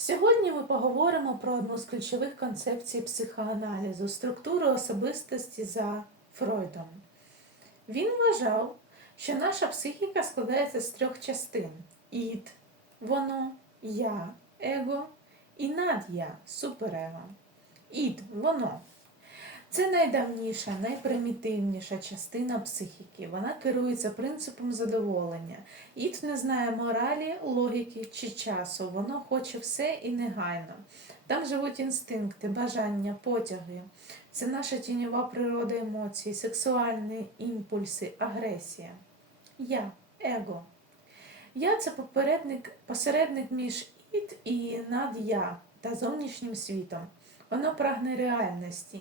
Сьогодні ми поговоримо про одну з ключових концепцій психоаналізу структуру особистості за Фройдом. Він вважав, що наша психіка складається з трьох частин: ід, воно, я, его і над'я, суперего. Ід, воно. Це найдавніша, найпримітивніша частина психіки. Вона керується принципом задоволення. Ід не знає моралі, логіки чи часу. Воно хоче все і негайно. Там живуть інстинкти, бажання, потяги. Це наша тіньова природа емоцій, сексуальні імпульси, агресія. Я, его. Я це попередник, посередник між ід і над'я та зовнішнім світом. Воно прагне реальності.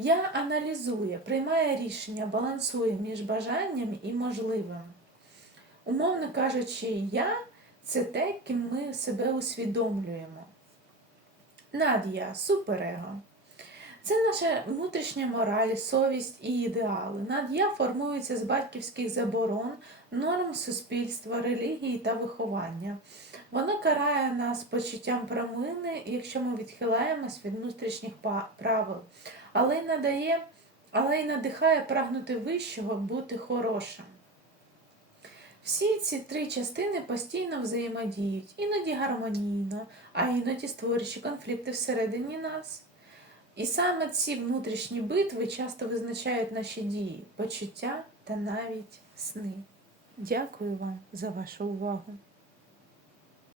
Я аналізує, приймає рішення, балансує між бажанням і можливим. Умовно кажучи, я це те, ким ми себе усвідомлюємо. Надія, суперего. Це наша внутрішня мораль, совість і ідеали. Надія формується з батьківських заборон, норм суспільства, релігії та виховання. Воно карає нас почуттям промини, якщо ми відхиляємось від внутрішніх правил, але й надає, але й надихає прагнути вищого, бути хорошим. Всі ці три частини постійно взаємодіють, іноді гармонійно, а іноді створюючи конфлікти всередині нас. І саме ці внутрішні битви часто визначають наші дії, почуття та навіть сни. Дякую вам за вашу увагу.